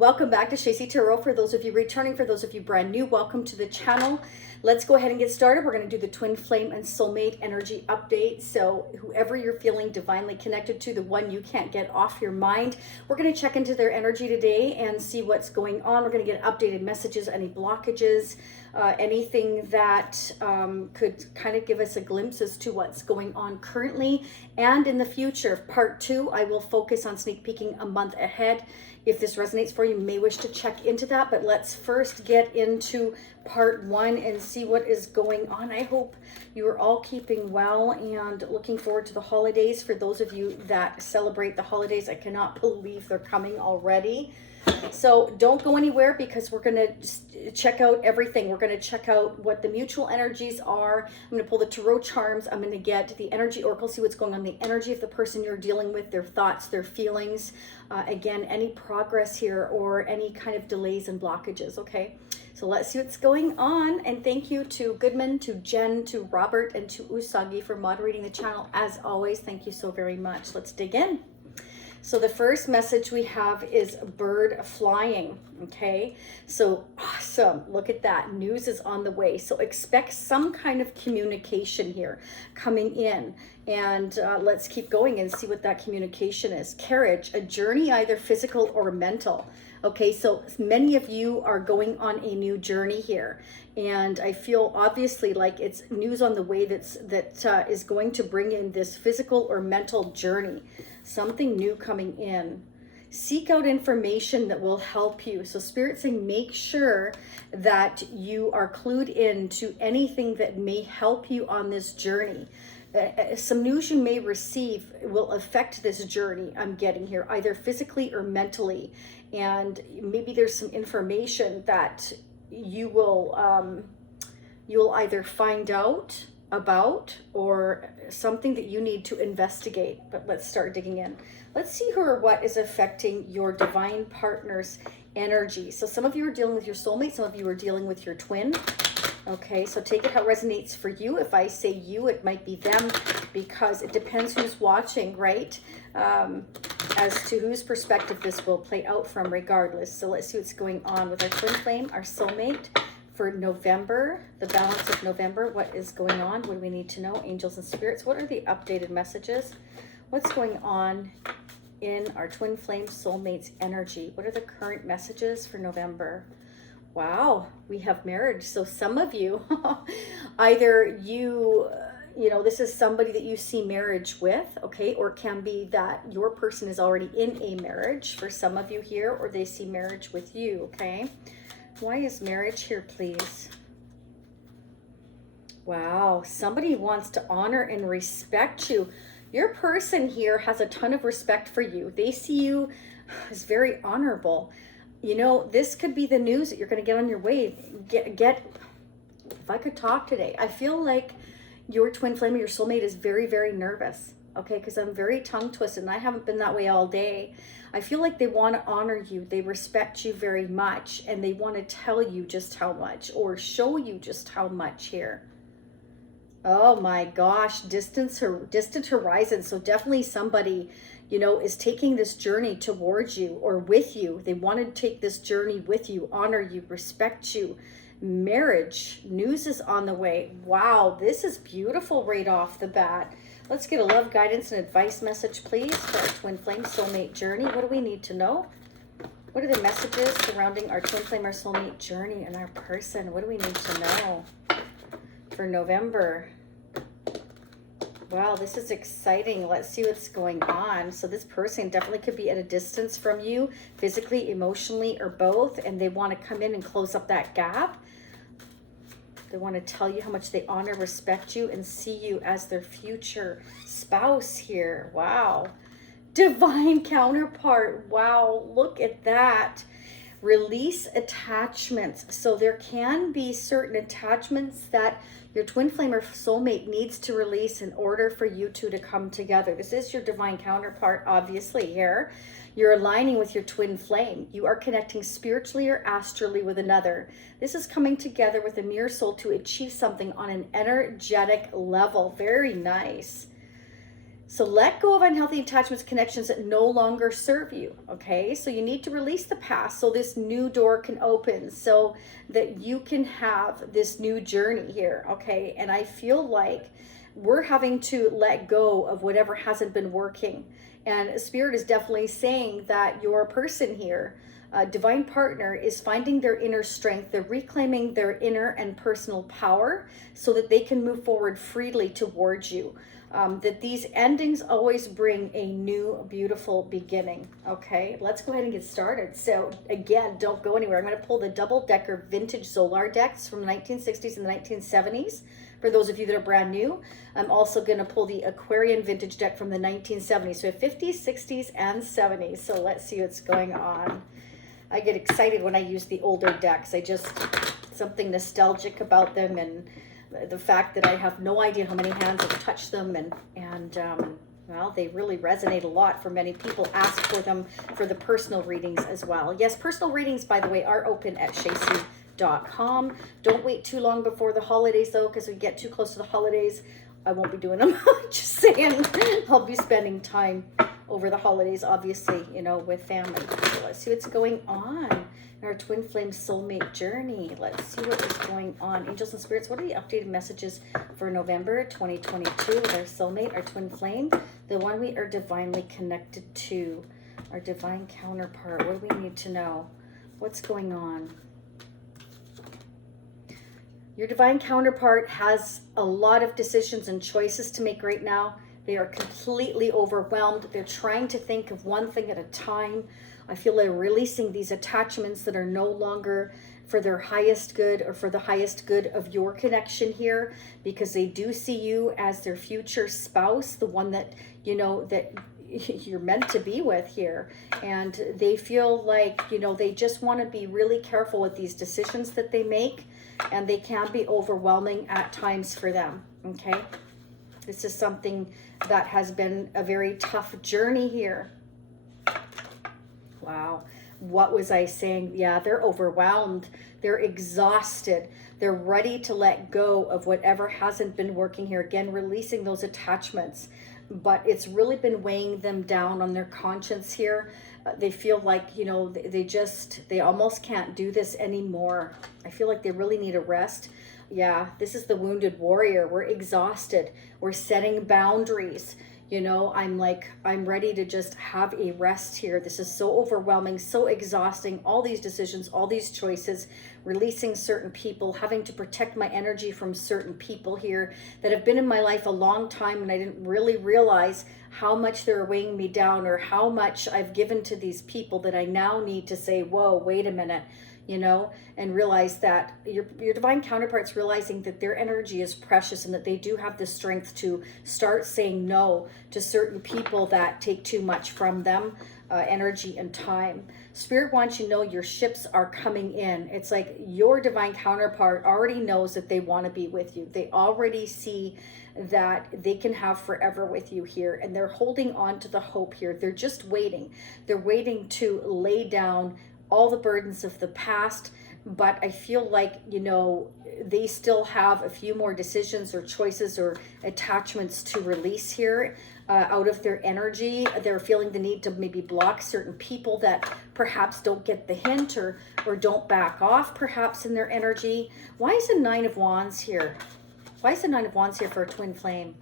Welcome back to Shacy Tarot. For those of you returning, for those of you brand new, welcome to the channel. Let's go ahead and get started. We're going to do the Twin Flame and Soulmate energy update. So whoever you're feeling divinely connected to, the one you can't get off your mind, we're going to check into their energy today and see what's going on. We're going to get updated messages, any blockages, anything that could kind of give us a glimpse as to what's going on currently and in the future. Part 2, I will focus on sneak peeking a month ahead. If this resonates for you, you may wish to check into that, but let's first get into part 1 and see what is going on. I hope you are all keeping well and looking forward to the holidays. For those of you that celebrate the holidays, I cannot believe they're coming already. So don't go anywhere because we're going to check out everything. We're going to check out what the mutual energies are. I'm going to pull the tarot charms. I'm going to get the energy oracle, see what's going on, the energy of the person you're dealing with, their thoughts, their feelings. Again, any progress here or any kind of delays and blockages, okay? So let's see what's going on. And thank you to Goodman, to Jen, to Robert, and to Usagi for moderating the channel. As always, thank you so very much. Let's dig in. So the first message we have is bird flying, okay? So awesome, look at that, news is on the way. So expect some kind of communication here coming in. And let's keep going and see what that communication is. Carriage, a journey either physical or mental. Okay, so many of you are going on a new journey here. And I feel obviously like it's news on the way that is going to bring in this physical or mental journey. Something new coming in. Seek out information that will help you. So Spirit's saying make sure that you are clued in to anything that may help you on this journey. Some news you may receive will affect this journey I'm getting here, either physically or mentally. And maybe there's some information that you will you'll either find out about or something that you need to investigate. But let's start digging in. Let's see who or what is affecting your divine partner's energy. So some of you are dealing with your soulmate, some of you are dealing with your twin. Okay, so take it how it resonates for you. If I say you, it might be them, because it depends who's watching, right? As to whose perspective this will play out from regardless. So let's see what's going on with our twin flame, our soulmate for November, the balance of November. What is going on? What do we need to know? Angels and spirits, what are the updated messages? What's going on in our twin flame soulmate's energy? What are the current messages for November? Wow, we have marriage. So some of you, either you know, this is somebody that you see marriage with, okay? Or it can be that your person is already in a marriage for some of you here, or they see marriage with you, okay? Why is marriage here, please? Wow, somebody wants to honor and respect you. Your person here has a ton of respect for you. They see you as very honorable. You know, this could be the news that you're going to get on your way. If I could talk today, I feel like your twin flame or your soulmate is very, very nervous. Okay, because I'm very tongue twisted and I haven't been that way all day. I feel like they want to honor you. They respect you very much and they want to tell you just how much or show you just how much here. Oh my gosh, distant horizon. So definitely somebody, you know, is taking this journey towards you or with you. They want to take this journey with you, honor you, respect you. Marriage, news is on the way. Wow, this is beautiful right off the bat. Let's get a love, guidance, and advice message, please, for our twin flame soulmate journey. What do we need to know? What are the messages surrounding our twin flame or soulmate journey and our person? What do we need to know for November? Wow, this is exciting. Let's see what's going on. So this person definitely could be at a distance from you, physically, emotionally, or both, and they want to come in and close up that gap. They want to tell you how much they honor, respect you, and see you as their future spouse here. Wow. Divine counterpart. Wow, look at that. Release attachments. So there can be certain attachments that your twin flame or soulmate needs to release in order for you two to come together. This is your divine counterpart, obviously, here. You're aligning with your twin flame. You are connecting spiritually or astrally with another. This is coming together with a mirror soul to achieve something on an energetic level. Very nice. So let go of unhealthy attachments, connections that no longer serve you, okay? So you need to release the past so this new door can open, so that you can have this new journey here, okay? And I feel like we're having to let go of whatever hasn't been working. And Spirit is definitely saying that your person here, divine partner, is finding their inner strength. They're reclaiming their inner and personal power so that they can move forward freely towards you. That these endings always bring a new, beautiful beginning. Okay, let's go ahead and get started. So again, don't go anywhere. I'm going to pull the double-decker vintage solar decks from the 1960s and the 1970s. For those of you that are brand new, I'm also going to pull the Aquarian vintage deck from the 1970s. So 50s, 60s, and 70s. So let's see what's going on. I get excited when I use the older decks. I just, something nostalgic about them, and the fact that I have no idea how many hands have touched them, and well, they really resonate a lot for many people. Ask for them for the personal readings as well. Yes, personal readings, by the way, are open at Shacy.com. Don't wait too long before the holidays, though, because we get too close to the holidays, I won't be doing them. Just saying, I'll be spending time over the holidays, obviously, you know, with family. So let's see what's going on in our Twin Flame Soulmate journey. Let's see what is going on. Angels and Spirits, what are the updated messages for November 2022 with our soulmate, our Twin Flame, the one we are divinely connected to, our divine counterpart? What do we need to know? What's going on? Your divine counterpart has a lot of decisions and choices to make right now. They are completely overwhelmed. They're trying to think of one thing at a time. I feel they're releasing these attachments that are no longer for their highest good or for the highest good of your connection here, because they do see you as their future spouse, the one that, you know, that you're meant to be with here. And they feel like, you know, they just want to be really careful with these decisions that they make, and they can be overwhelming at times for them, okay? This is something that has been a very tough journey here. Wow. What was I saying? Yeah, they're overwhelmed. They're exhausted. They're ready to let go of whatever hasn't been working here. Again, releasing those attachments. But it's really been weighing them down on their conscience here. They feel like, you know, they almost can't do this anymore. I feel like they really need a rest. Yeah, this is the wounded warrior. We're exhausted. We're setting boundaries. You know, I'm ready to just have a rest here. This is so overwhelming, so exhausting. All these decisions, all these choices, releasing certain people, having to protect my energy from certain people here that have been in my life a long time, and I didn't really realize how much they're weighing me down, or how much I've given to these people, that I now need to say, whoa, wait a minute. You know, and realize that your divine counterpart's realizing that their energy is precious, and that they do have the strength to start saying no to certain people that take too much from them, energy and time. Spirit wants you to know your ships are coming in. It's like your divine counterpart already knows that they want to be with you. They already see that they can have forever with you here, and they're holding on to the hope here. They're just waiting. They're waiting to lay down all the burdens of the past, but I feel like, you know, they still have a few more decisions or choices or attachments to release here out of their energy. They're feeling the need to maybe block certain people that perhaps don't get the hint, or don't back off perhaps in their energy. Why is the Nine of Wands here? Why is the Nine of Wands here for a twin flame?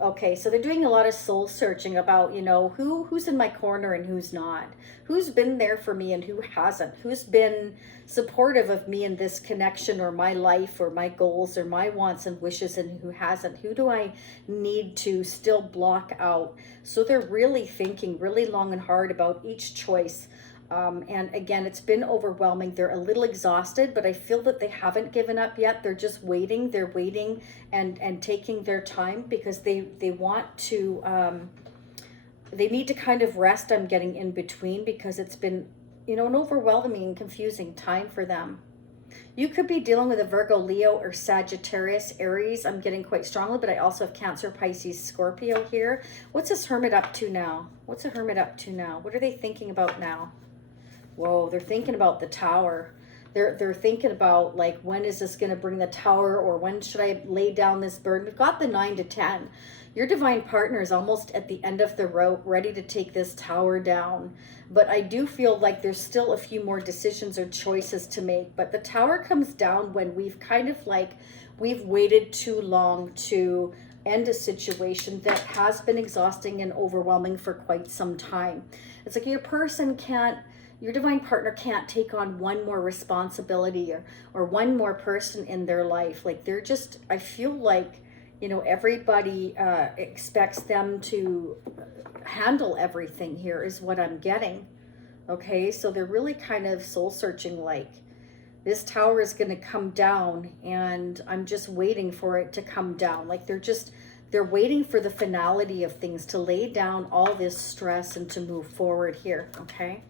Okay, so they're doing a lot of soul searching about, you know, who's in my corner and who's not. Who's been there for me and who hasn't. Who's been supportive of me in this connection, or my life, or my goals, or my wants and wishes, and who hasn't. Who do I need to still block out? So they're really thinking really long and hard about each choice. And again, it's been overwhelming. They're a little exhausted, but I feel that they haven't given up yet. They're just waiting. They're waiting and taking their time, because they want to, they need to kind of rest. I'm getting in between, because it's been, you know, an overwhelming and confusing time for them. You could be dealing with a Virgo, Leo, or Sagittarius, Aries. I'm getting quite strongly, but I also have Cancer, Pisces, Scorpio here. What's this Hermit up to now? What's a Hermit up to now? What are they thinking about now? Whoa, they're thinking about the Tower. They're thinking about like, when is this going to bring the Tower, or when should I lay down this burden? We've got the 9 to 10. Your divine partner is almost at the end of the rope, ready to take this Tower down. But I do feel like there's still a few more decisions or choices to make. But the Tower comes down when we've kind of like, we've waited too long to end a situation that has been exhausting and overwhelming for quite some time. It's like your divine partner can't take on one more responsibility, or one more person in their life. Like they're just, I feel like, everybody expects them to handle everything here, is what I'm getting. Okay, so they're really kind of soul searching, like this Tower is going to come down and I'm just waiting for it to come down. Like they're waiting for the finality of things, to lay down all this stress and to move forward here. Okay.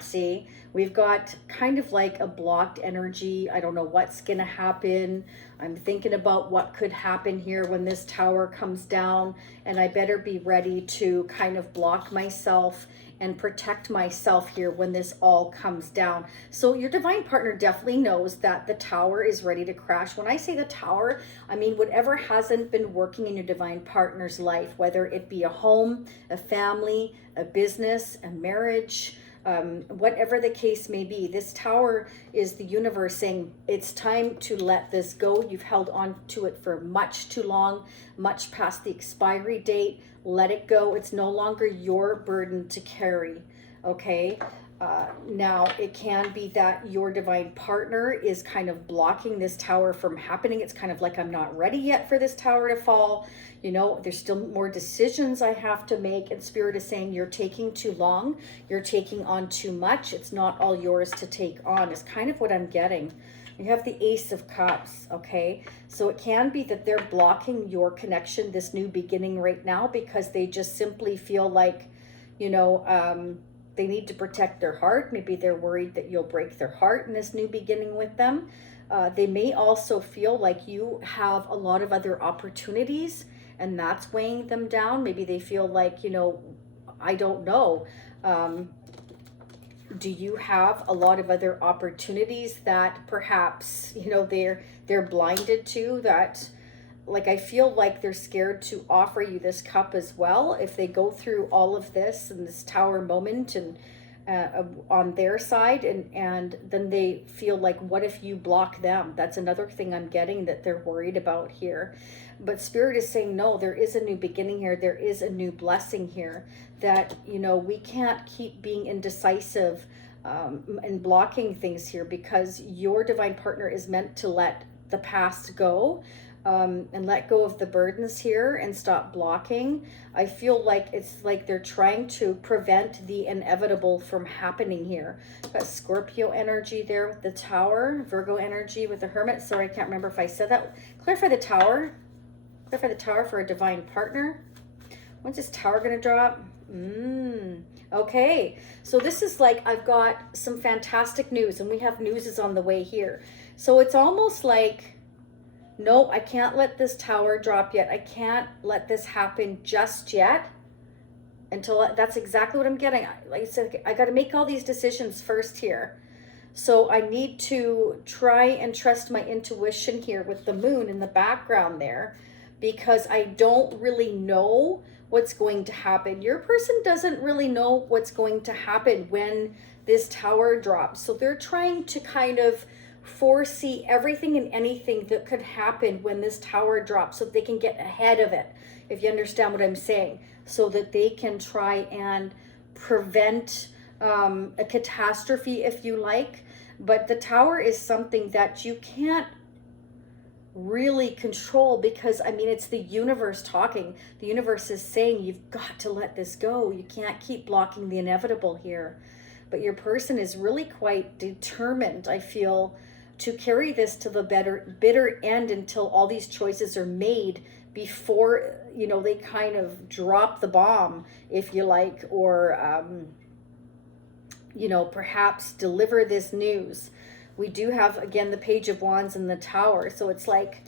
See, we've got kind of like a blocked energy. I don't know what's going to happen. I'm thinking about what could happen here when this Tower comes down, and I better be ready to kind of block myself and protect myself here when this all comes down. So your divine partner definitely knows that the Tower is ready to crash. When I say the Tower, I mean whatever hasn't been working in your divine partner's life, whether it be a home, a family, a business, a marriage, whatever the case may be. This Tower is the universe saying it's time to let this go. You've held on to it for much too long, much past the expiry date. Let it go. It's no longer your burden to carry. Okay. Now it can be that your divine partner is kind of blocking this Tower from happening. It's kind of like, I'm not ready yet for this Tower to fall. There's still more decisions I have to make, and Spirit is saying you're taking too long. You're taking on too much. It's not all yours to take on, is kind of what I'm getting. You have the Ace of Cups, okay? So it can be that they're blocking your connection, this new beginning right now, because they just simply feel like, they need to protect their heart. Maybe they're worried that you'll break their heart in this new beginning with them. They may also feel like you have a lot of other opportunities, and that's weighing them down. Maybe they feel like, I don't know. Do you have a lot of other opportunities that perhaps, they're blinded to, that, like, I feel like they're scared to offer you this cup as well if they go through all of this and this Tower moment and on their side, and then they feel like, what if you block them? That's another thing I'm getting that they're worried about here. But Spirit is saying, no, there is a new beginning here. There is a new blessing here, that, we can't keep being indecisive and blocking things here, because your divine partner is meant to let the past go. And let go of the burdens here and stop blocking. I feel like it's like they're trying to prevent the inevitable from happening here. Got Scorpio energy there with the Tower, Virgo energy with the Hermit. Sorry, I can't remember if I said that. Clarify the Tower. Clarify the Tower for a divine partner. When's this Tower going to drop? Okay, so this is like, I've got some fantastic news, and we have news is on the way here. So it's almost like, no, I can't let this Tower drop yet. I can't let this happen just yet until, that's exactly what I'm getting. Like I said, I got to make all these decisions first here. So I need to try and trust my intuition here with the Moon in the background there, because I don't really know what's going to happen. Your person doesn't really know what's going to happen when this Tower drops. So they're trying to kind of foresee everything and anything that could happen when this Tower drops, so they can get ahead of it, if you understand what I'm saying, so that they can try and prevent a catastrophe, if you like. But the Tower is something that you can't really control, because I mean, it's the universe talking. The universe is saying, you've got to let this go. You can't keep blocking the inevitable here. But your person is really quite determined, I feel, to carry this to the bitter end until all these choices are made before, they kind of drop the bomb, if you like, or, perhaps deliver this news. We do have, again, the Page of Wands and the Tower. So it's like,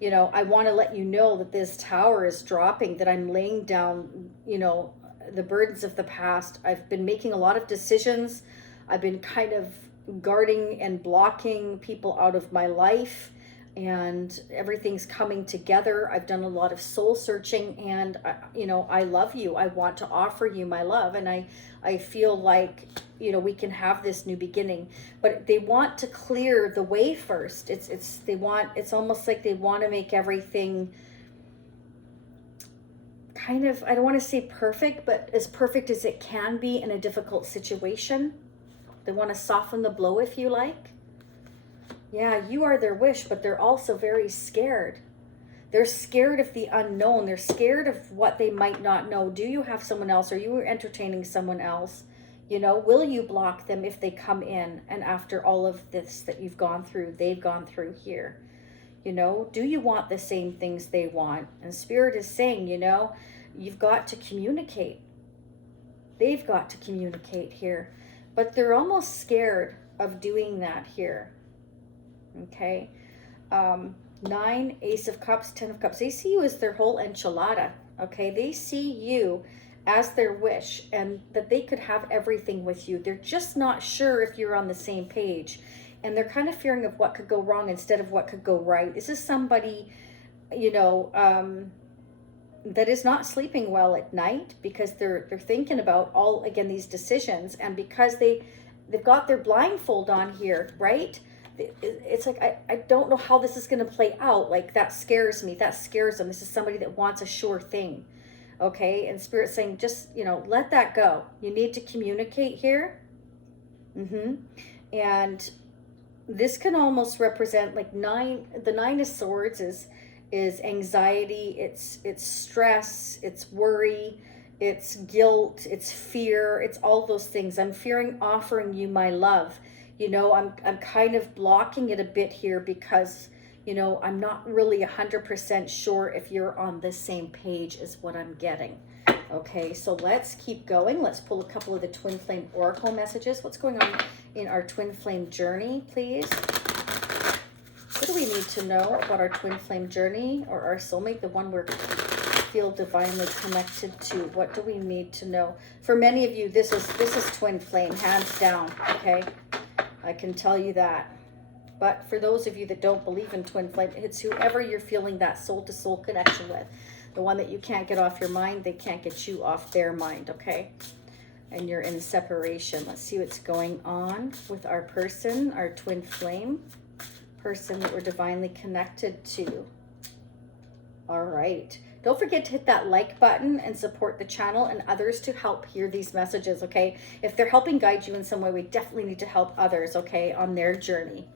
I want to let you know that this Tower is dropping, that I'm laying down, the burdens of the past. I've been making a lot of decisions. I've been kind of, guarding and blocking people out of my life, and everything's coming together. I've done a lot of soul searching, and you know, I love you. I want to offer you my love, and I feel like, you know, we can have this new beginning. But they want to clear the way first. It's almost like they want to make everything kind of, I don't want to say perfect, but as perfect as it can be in a difficult situation. They want to soften the blow, if you like. Yeah, you are their wish, but they're also very scared. They're scared of the unknown. They're scared of what they might not know. Do you have someone else? Are you entertaining someone else? You know, will you block them if they come in and after all of this that you've gone through, they've gone through here? You know, do you want the same things they want? And Spirit is saying, you know, you've got to communicate. They've got to communicate here. But they're almost scared of doing that here. Okay. 9, Ace of Cups, 10 of Cups. They see you as their whole enchilada. Okay. They see you as their wish, and that they could have everything with you. They're just not sure if you're on the same page. And they're kind of fearing of what could go wrong instead of what could go right. This is somebody, you know, that is not sleeping well at night, because they're thinking about all, again, these decisions. And because they've got their blindfold on here, right? It's like, I don't know how this is going to play out. Like, that scares me. That scares them. This is somebody that wants a sure thing. Okay. And Spirit's saying, just, you know, let that go. You need to communicate here. And this can almost represent like the 9 of Swords is anxiety, it's stress, it's worry, it's guilt, it's fear, it's all those things. I'm fearing offering you my love. You know, I'm kind of blocking it a bit here because, you know, I'm not really 100% sure if you're on the same page is what I'm getting. Okay, so let's keep going. Let's pull a couple of the Twin Flame Oracle messages. What's going on in our Twin Flame journey, please? What do we need to know about our Twin Flame journey, or our soulmate, the one we feel divinely connected to? What do we need to know? For many of you, this is Twin Flame, hands down, okay? I can tell you that. But for those of you that don't believe in Twin Flame, it's whoever you're feeling that soul-to-soul connection with. The one that you can't get off your mind, they can't get you off their mind, okay? And you're in separation. Let's see what's going on with our person, our Twin Flame person that we're divinely connected to. All right. Don't forget to hit that like button and support the channel and others to help hear these messages, okay? If they're helping guide you in some way, we definitely need to help others, okay, on their journey.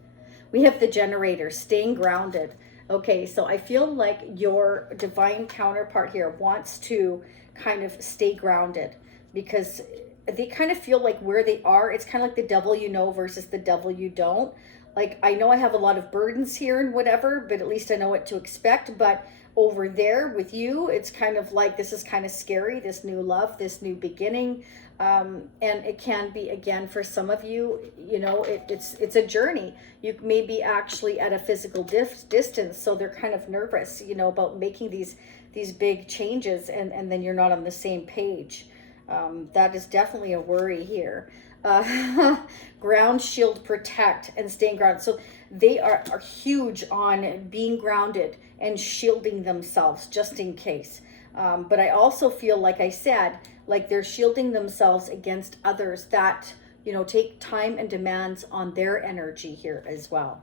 We have the Generator, staying grounded. Okay, so I feel like your divine counterpart here wants to kind of stay grounded, because they kind of feel like where they are, it's kind of like the devil you know versus the devil you don't. Like, I know I have a lot of burdens here and whatever, but at least I know what to expect. But over there with you, it's kind of like, this is kind of scary, this new love, this new beginning. And it can be, again, for some of you, you know, it's a journey. You may be actually at a physical distance, so they're kind of nervous, you know, about making these big changes, and then you're not on the same page. That is definitely a worry here. Ground, shield, protect, and staying grounded. So they are huge on being grounded and shielding themselves just in case. But I also feel, like I said, like they're shielding themselves against others that, you know, take time and demands on their energy here as well.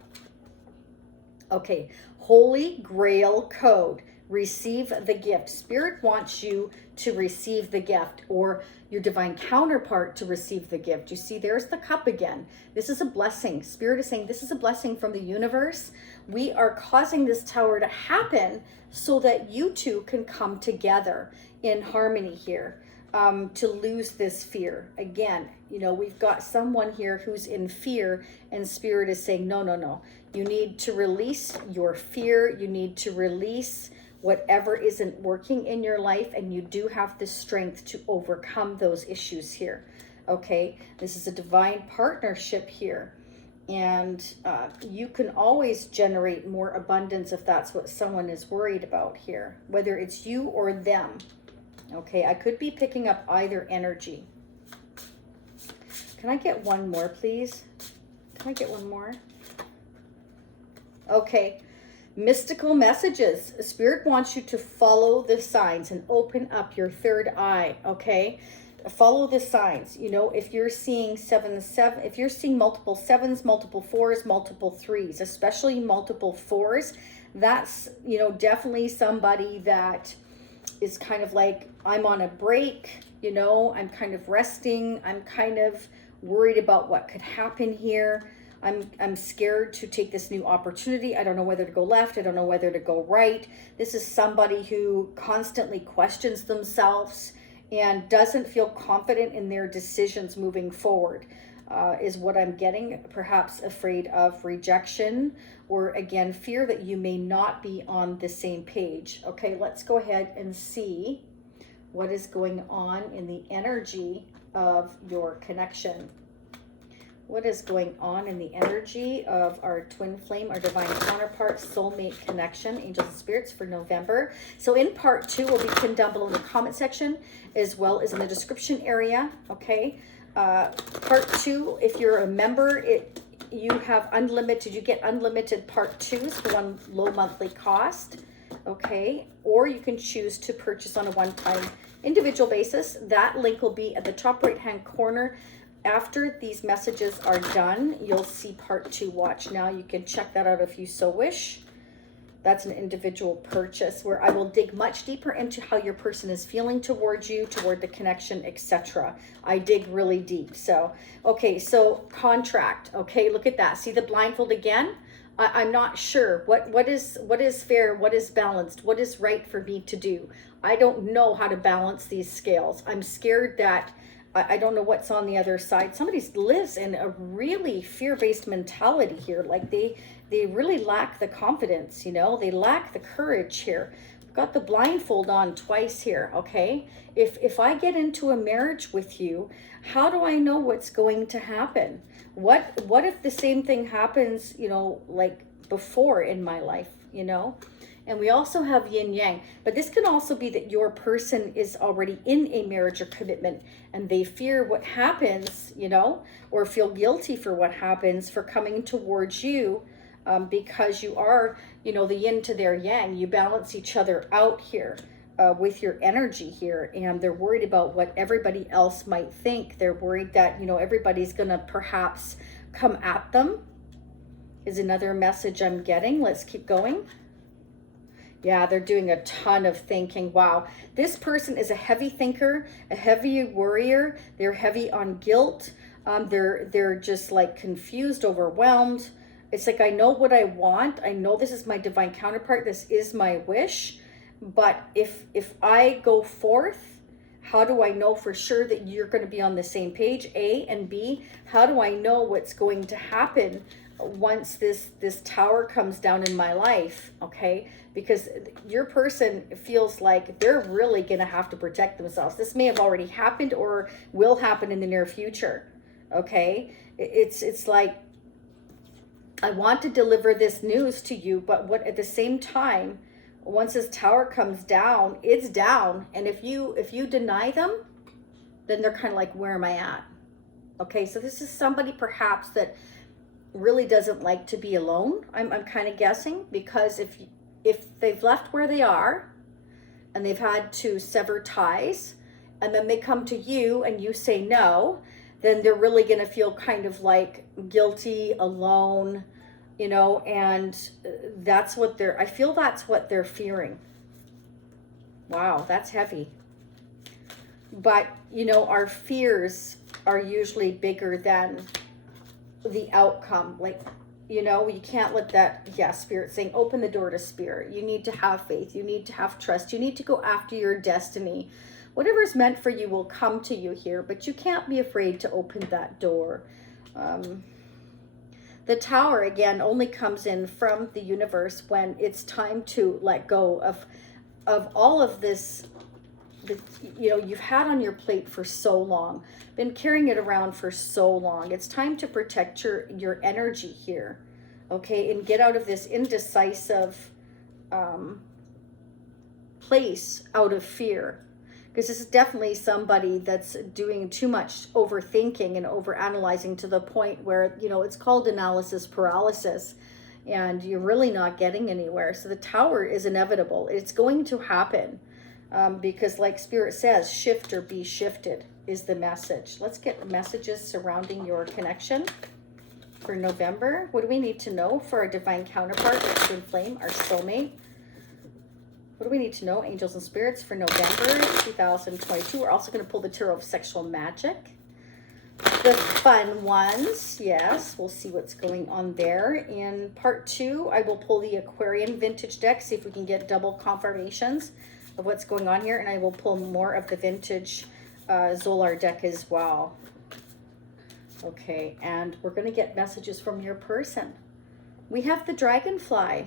Okay, Holy Grail code. Receive the gift. Spirit wants you to receive the gift, or your divine counterpart to receive the gift. You see, there's the cup again. This is a blessing. Spirit is saying this is a blessing from the universe. We are causing this tower to happen so that you two can come together in harmony here, to lose this fear. Again, you know, we've got someone here who's in fear, and Spirit is saying, no, no, no. You need to release your fear. You need to release whatever isn't working in your life, and you do have the strength to overcome those issues here. Okay, this is a divine partnership here, and you can always generate more abundance if that's what someone is worried about here, whether it's you or them. Okay, I could be picking up either energy. Can I get one more, please? Can I get one more? Okay. Mystical messages. Spirit wants you to follow the signs and open up your third eye, okay? Follow the signs. You know, if you're seeing if you're seeing multiple sevens, multiple fours, multiple threes, especially multiple fours, that's, you know, definitely somebody that is kind of like, I'm on a break, you know, I'm kind of resting, I'm kind of worried about what could happen here. I'm scared to take this new opportunity. I don't know whether to go left. I don't know whether to go right. This is somebody who constantly questions themselves and doesn't feel confident in their decisions moving forward, is what I'm getting. Perhaps afraid of rejection, or again, fear that you may not be on the same page. Okay, let's go ahead and see what is going on in the energy of your connection. What is going on in the energy of our twin flame, our divine counterpart, soulmate connection, angels and spirits for November? So in part 2 will be pinned down below in the comment section, as well as in the description area, okay? Part 2, if you're a member, you have unlimited, you get unlimited part 2s for one low monthly cost, okay? Or you can choose to purchase on a one-time individual basis. That link will be at the top right-hand corner. After these messages are done, you'll see part 2. Watch now. You can check that out if you so wish. That's an individual purchase where I will dig much deeper into how your person is feeling towards you, toward the connection, etc. I dig really deep. So, okay, so contract. Okay, look at that. See the blindfold again? I'm not sure what is fair, what is balanced, what is right for me to do. I don't know how to balance these scales. I'm scared that I don't know what's on the other side. Somebody lives in a really fear-based mentality here. Like they really lack the confidence, you know, they lack the courage here. I've got the blindfold on twice here, okay? If I get into a marriage with you, how do I know what's going to happen? What if the same thing happens, you know, like before in my life, you know? And we also have yin yang, but this can also be that your person is already in a marriage or commitment and they fear what happens, you know, or feel guilty for what happens for coming towards you, because you are, you know, the yin to their yang. You balance each other out here with your energy here, and they're worried about what everybody else might think. They're worried that, you know, everybody's going to perhaps come at them, is another message I'm getting. Let's keep going. Yeah, they're doing a ton of thinking. Wow. This person is a heavy thinker, a heavy worrier. They're heavy on guilt. They're just like confused, overwhelmed. It's like, I know what I want. I know this is my divine counterpart. This is my wish. But if I go forth, how do I know for sure that you're going to be on the same page? A, and B, how do I know what's going to happen once this tower comes down in my life? Okay, because your person feels like they're really gonna have to protect themselves. This may have already happened or will happen in the near future. Okay, it's like, I want to deliver this news to you, but what at the same time, once this tower comes down, it's down. And if you deny them, then they're kind of like, where am I at? Okay, so this is somebody perhaps that really doesn't like to be alone. I'm kind of guessing, because if they've left where they are and they've had to sever ties, and then they come to you and you say no, then they're really going to feel kind of like guilty, alone, you know, and that's what I feel that's what they're fearing. Wow, that's heavy. But, you know, our fears are usually bigger than the outcome. Like, you know, you can't let that, yeah, Spirit saying, open the door to Spirit. You need to have faith. You need to have trust. You need to go after your destiny. Whatever's meant for you will come to you here, but you can't be afraid to open that door. The tower, again, only comes in from the universe when it's time to let go of all of this, you know, you've had on your plate for so long, been carrying it around for so long. It's time to protect your energy here, okay, and get out of this indecisive place out of fear. Because this is definitely somebody that's doing too much overthinking and overanalyzing to the point where, you know, it's called analysis paralysis, and you're really not getting anywhere. So the Tower is inevitable. It's going to happen, because like Spirit says, shift or be shifted is the message. Let's get messages surrounding your connection for November. What do we need to know for our divine counterpart, our twin flame, our soulmate? What do we need to know, angels and spirits, for November 2022? We're also going to pull the Tarot of Sexual Magic. The fun ones, yes, we'll see what's going on there. In part 2, I will pull the Aquarian vintage deck, see if we can get double confirmations of what's going on here. And I will pull more of the vintage Zolar deck as well. Okay, and we're going to get messages from your person. We have the Dragonfly.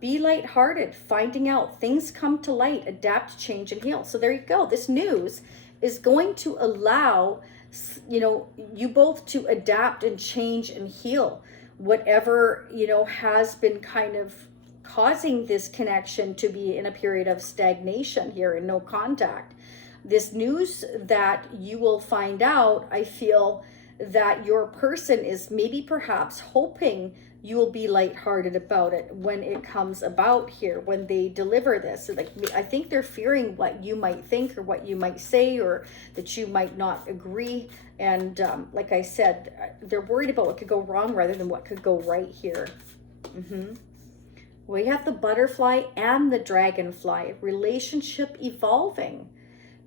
Be lighthearted, finding out, things come to light, adapt, change, and heal. So there you go. This news is going to allow, you know, you both to adapt and change and heal whatever, you know, has been kind of causing this connection to be in a period of stagnation here and no contact. This news that you will find out, I feel that your person is maybe perhaps hoping you will be lighthearted about it when it comes about here, when they deliver this. So like, I think they're fearing what you might think or what you might say, or that you might not agree. And like I said, they're worried about what could go wrong rather than what could go right here. We have the Butterfly and the Dragonfly. Relationship evolving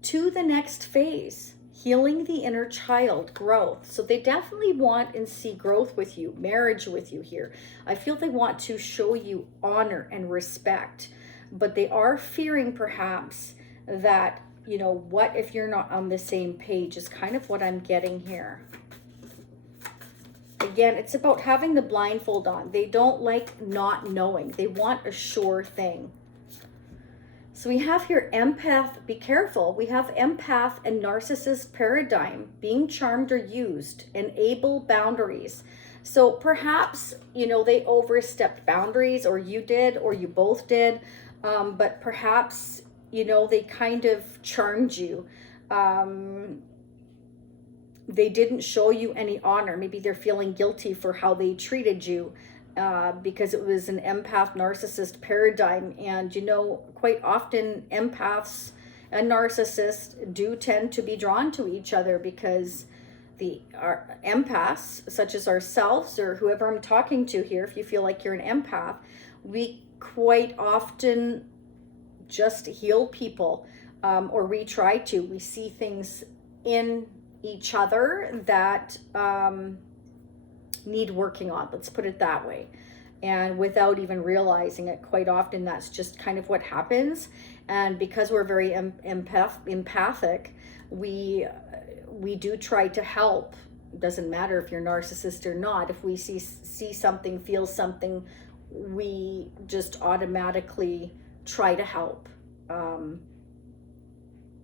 to the next phase. Healing the inner child, growth. So they definitely want and see growth with you, marriage with you here. I feel they want to show you honor and respect, but they are fearing perhaps that, you know, what if you're not on the same page is kind of what I'm getting here. Again, it's about having the blindfold on. They don't like not knowing. They want a sure thing. So we have here empath, be careful. We have empath and narcissist paradigm, being charmed or used, enable boundaries. So perhaps, you know, they overstepped boundaries, or you did, or you both did. But perhaps, you know, they kind of charmed you. They didn't show you any honor. Maybe they're feeling guilty for how they treated you. Because it was an empath narcissist paradigm. And, you know, quite often empaths and narcissists do tend to be drawn to each other, because our empaths, such as ourselves or whoever I'm talking to here, if you feel like you're an empath, we quite often just heal people, or we try to. We see things in each other that need working on, let's put it that way. And without even realizing it, quite often that's just kind of what happens. And because we're very empathic, we do try to help. It doesn't matter if you're narcissist or not. If we see something, feel something, we just automatically try to help.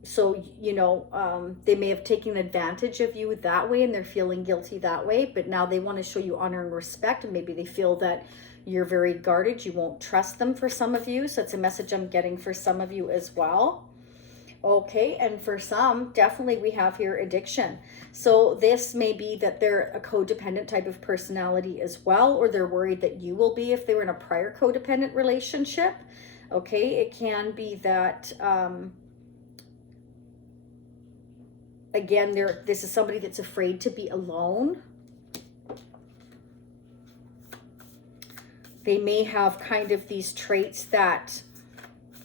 So, you know, they may have taken advantage of you that way, and they're feeling guilty that way, but now they want to show you honor and respect, and maybe they feel that you're very guarded. You won't trust them, for some of you. So it's a message I'm getting for some of you as well. Okay, and for some, definitely we have here addiction. So this may be that they're a codependent type of personality as well, or they're worried that you will be if they were in a prior codependent relationship. Okay, it can be that... Again, this is somebody that's afraid to be alone. They may have kind of these traits that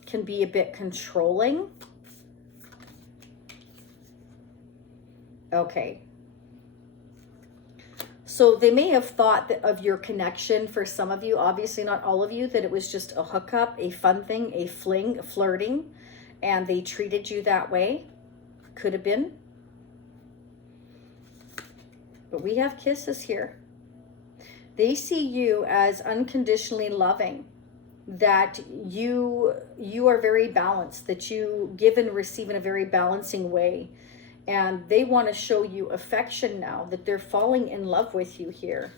can be a bit controlling. Okay. So they may have thought that of your connection, for some of you, obviously not all of you, that it was just a hookup, a fun thing, a fling, flirting, and they treated you that way. Could have been. But we have kisses here. They see you as unconditionally loving, that you are very balanced, that you give and receive in a very balancing way. And they want to show you affection now, that they're falling in love with you here.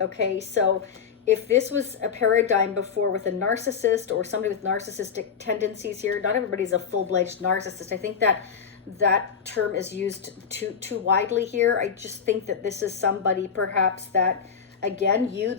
Okay, so if this was a paradigm before with a narcissist or somebody with narcissistic tendencies here, not everybody's a full-fledged narcissist. I think that that term is used too widely here. I just think that this is somebody perhaps that, again, you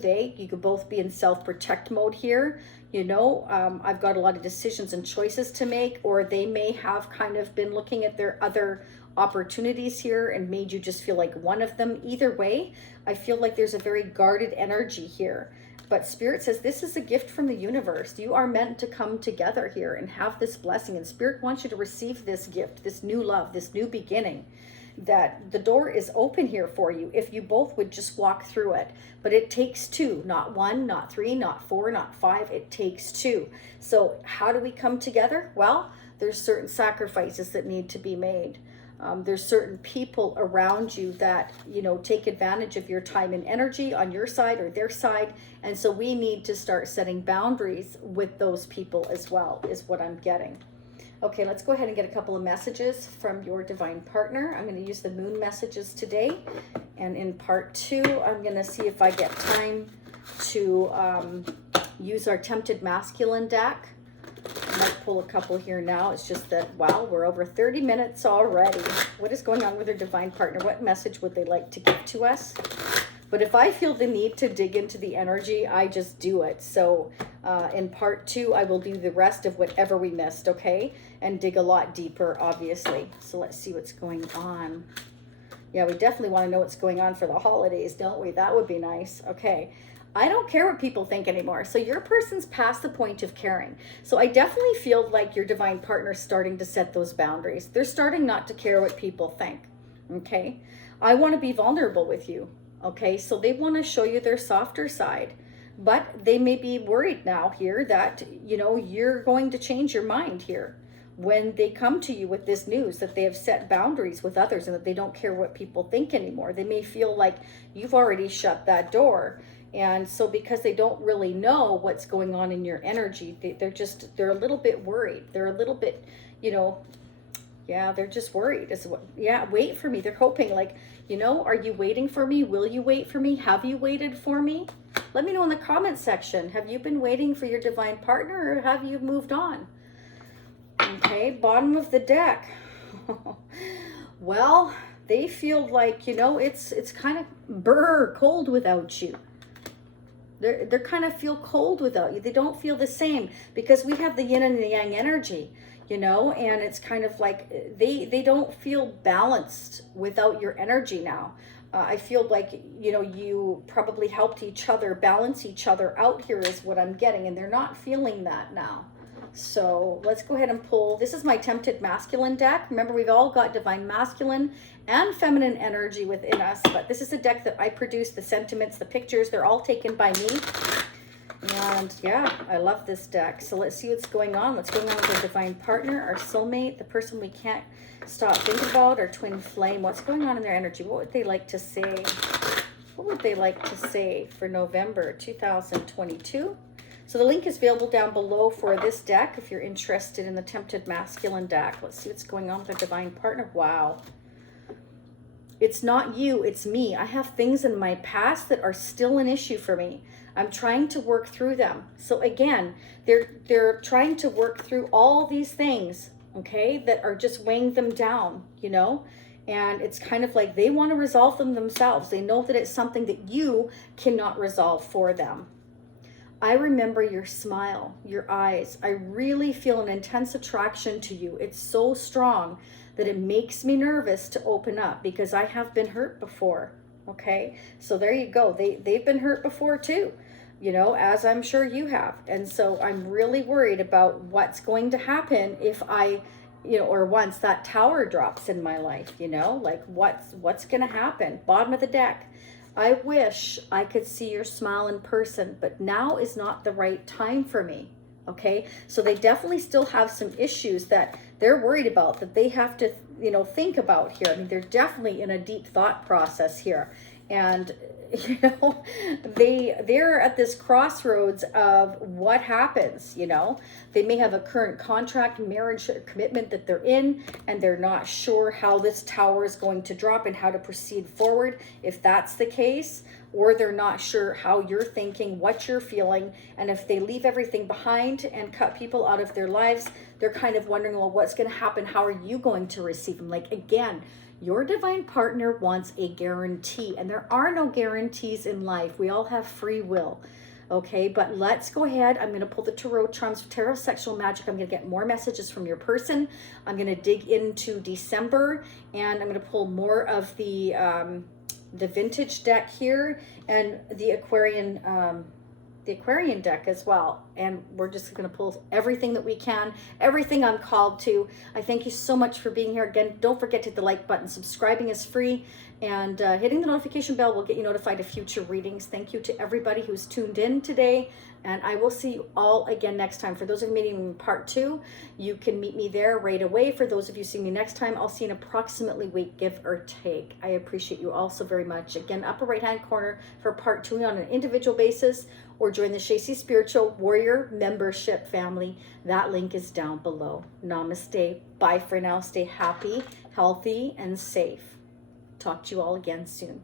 could both be in self-protect mode here. You know, I've got a lot of decisions and choices to make, or they may have kind of been looking at their other opportunities here and made you just feel like one of them. Either way, I feel like there's a very guarded energy here. But Spirit says this is a gift from the universe. You are meant to come together here and have this blessing. And Spirit wants you to receive this gift, this new love, this new beginning. That the door is open here for you if you both would just walk through it. But it takes two, not one, not three, not four, not five. It takes two. So how do we come together? Well, there's certain sacrifices that need to be made. There's certain people around you that, you know, take advantage of your time and energy on your side or their side. And so we need to start setting boundaries with those people as well, is what I'm getting. Okay, let's go ahead and get a couple of messages from your divine partner. I'm going to use the moon messages today. And in part 2, I'm going to see if I get time to use our Tempted Masculine deck. I might pull a couple here now. It's just that, wow, we're over 30 minutes already. What is going on with their divine partner? What message would they like to give to us? But if I feel the need to dig into the energy, I just do it. So in part 2, I will do the rest of whatever we missed, okay? And dig a lot deeper, obviously. So let's see what's going on. Yeah, we definitely want to know what's going on for the holidays, don't we? That would be nice. Okay. I don't care what people think anymore. So your person's past the point of caring. So I definitely feel like your divine partner's starting to set those boundaries. They're starting not to care what people think. Okay. I want to be vulnerable with you. Okay. So they want to show you their softer side, but they may be worried now here that, you know, you're going to change your mind here when they come to you with this news that they have set boundaries with others and that they don't care what people think anymore. They may feel like you've already shut that door. And so because they don't really know what's going on in your energy, they're a little bit worried. They're a little bit, you know, yeah, they're just worried. Wait for me. They're hoping like, you know, are you waiting for me? Will you wait for me? Have you waited for me? Let me know in the comment section. Have you been waiting for your divine partner or have you moved on? Okay, bottom of the deck. Well, they feel like, you know, it's kind of cold without you. They're kind of feel cold without you. They don't feel the same because we have the yin and the yang energy, you know, and it's kind of like they don't feel balanced without your energy now. I feel like, you know, you probably helped each other balance each other out here is what I'm getting, and they're not feeling that now. So let's go ahead and pull. This is my Tempted Masculine deck. Remember, we've all got divine masculine and feminine energy within us, but this is a deck that I produce. The sentiments, the pictures, they're all taken by me. And yeah, I love this deck. So let's see what's going on. What's going on with our divine partner, our soulmate, the person we can't stop thinking about, our twin flame. What's going on in their energy? What would they like to say? What would they like to say for November 2022? So the link is available down below for this deck if you're interested in the Tempted Masculine deck. Let's see what's going on with our divine partner. Wow. It's not you, it's me. I have things in my past that are still an issue for me. I'm trying to work through them. So again, they're trying to work through all these things, okay, that are just weighing them down, you know? And it's kind of like they want to resolve them themselves. They know that it's something that you cannot resolve for them. I remember your smile, your eyes. I really feel an intense attraction to you. It's so strong that it makes me nervous to open up because I have been hurt before. Okay, so there you go. They've been hurt before too, you know, as I'm sure you have. And so I'm really worried about what's going to happen if I, you know, or once that tower drops in my life, you know, like what's going to happen. Bottom of the deck. I wish I could see your smile in person, but now is not the right time for me. Okay, so they definitely still have some issues that they're worried about, that they have to, you know, think about here. I mean, they're definitely in a deep thought process here. And you know, they're at this crossroads of what happens. You know, they may have a current contract, marriage, commitment that they're in, and they're not sure how this tower is going to drop and how to proceed forward, if that's the case. Or they're not sure how you're thinking, what you're feeling, and if they leave everything behind and cut people out of their lives, they're kind of wondering, well, what's going to happen? How are you going to receive them? Like, again, your divine partner wants a guarantee, and there are no guarantees in life. We all have free will. Okay, but let's go ahead. I'm going to pull the Tarot Charms of Tarot Sexual Magic. I'm going to get more messages from your person. I'm going to dig into December, and I'm going to pull more of the vintage deck here and the Aquarian deck as well. And we're just going to pull everything that we can, everything I'm called to. I thank you so much for being here. Again, don't forget to hit the like button. Subscribing is free, and hitting the notification bell will get you notified of future readings. Thank you to everybody who's tuned in today, and I will see you all again next time. For those of you meeting in part 2, you can meet me there right away. For those of you seeing me next time, I'll see you in approximately a week, give or take. I appreciate you all so very much. Again, upper right hand corner for part 2 on an individual basis, or join the Shacy Spiritual Warrior membership family. That link is down below. Namaste. Bye for now. Stay happy, healthy, and safe. Talk to you all again soon.